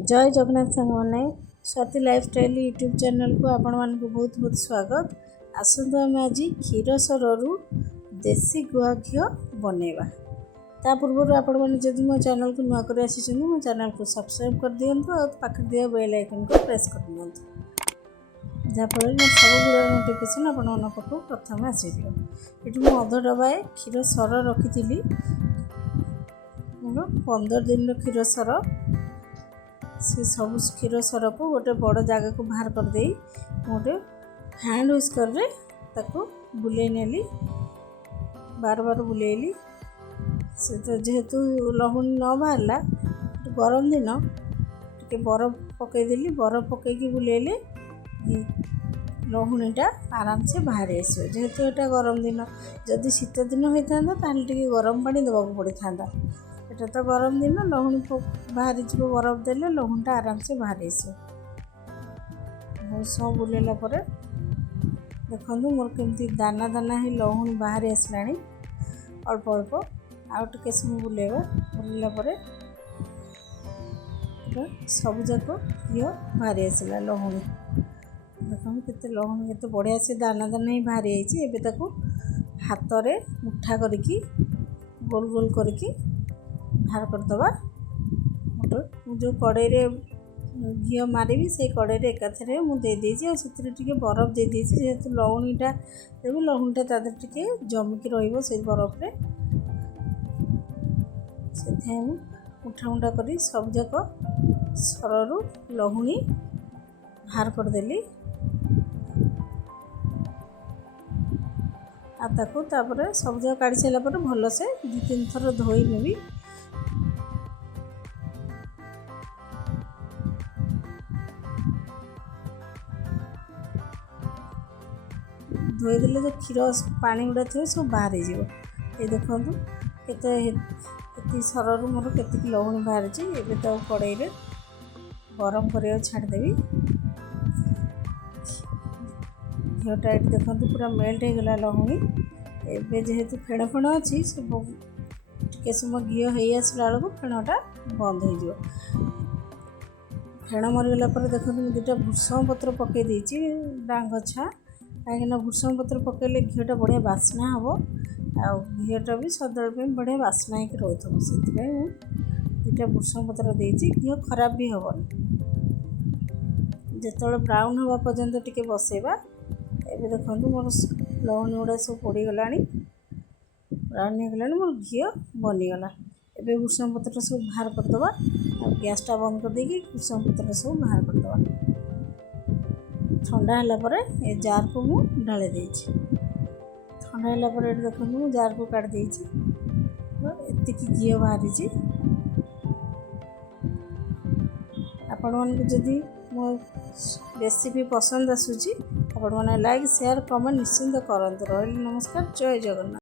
जय जगन्नाथ सांगने Swati lifestyle YouTube channel को आपण मानक बहुत बहुत स्वागत। आसतु आम आज क्षीर सरु देसी गुआ घी बनैबा। ता पूर्व आपण मैंने जदि मो चैनल को नुआ कर आसी मो चैनल को सब्सक्राइब कर दियंतु और पाखे दिया बेल आइकन को प्रेस कर दियंतु जहाँफल मैं सब गुड़ा नोटिफिकेशन आपण मन पाखु प्रथम आसीजिव। ये मुझे अध डबाए क्षीर सर रखी मोर 15 दिन क्षीर सर से सब क्षीर सर को गोटे बड़ जगह को बाहर कर दे गोटे हैंड व्हिस्कर रे ताको बुले नेली बार बार बुलेली से तो जेहेतु लहुणी न बाहरला गरम दिन टे बरफ पकईदेली बरफ पकईकी बुलेले लहुणीटा आराम से बाहर आसो। जेहेतु यहाँ गरम दिन जदि शीत दिन होता ताहले टिके गरम पानी देवाक पड़ता। এটা তো গরম দিন লহুণী বাহারি যাব বরফ দেলে লহুণীটা আরামসে বাহারি আসে। সব বুলাইলা পরে দেখুন মোর কেমতি দানা দানা হি লহুণী বাহারি আসলানি অল্প অল্প আউ টিকে সময় বুলাইবা বুলাইলা পরে सबुजाक घी बाहरी आसला लहुणी देखो केते लहुणी केते बढ़िया से दाना दाना ही बाहरी आइछि। एबे ताको हाथ रे मुठा करके गोल गोल करके बाहर करदबा। जो कड़े घी मारि से कड़े एकाथरे मुझे से बरफ दे देती जेहेतु लहुणीटा देवी लहुणीटा तादर टिके जमिकी रही से बरफ रे से मुठा मुठा कर सबजाक सरु लहुणी बाहर करदेली आताको तापर सबजाक काढ़ी सारा पर भल से 2-3 थर धोई नेबी। धोईदेले जो क्षीर पानी गुड़ा थे सब बाहर ये देखु के सरु मोर के लहुणी बाहर तो कड़े गरम कर छाड़देवी। घीटा ये देखो पूरा मेल्ट हो गला लहुणी। एवं जेहेतु फेण फेण अच्छी से टे समय घी हो आसला बेलू फेणटा बंद हो फेण मरीगला देखो दुटा भूषण पत्र पकई देती डांग छा कहीं भूषण पत्र पकड़े घीटा बढ़िया बास्ना हम आ घीटा भी सदाबले बढ़िया बास्ना ही रोथ से दुटा भूषण पत्र देती घी खराब भी हेनी जो ब्राउन हवा पर्यंत टिके बसैबा। एबे देखो मोर लहुणी गुड़ा सब पोड़गला ब्राउन हो गला मोर घी बनीगला। एबे भूषण पत्र सब बाहर करदबा आ गैसटा बंद कर देकी भूषण पत्र सब बाहर करदबा। ठंडा है ये जार को मु ढाली देछि। ठंडा है देखो मु जार को काट देछि एति घी बाहरी। आपण मानक जदि मो रेसिपी पसंद आसुची आपण माने लाइक शेयर कमेंट निश्चिंत करंतु। रही नमस्कार, जय जगन्नाथ।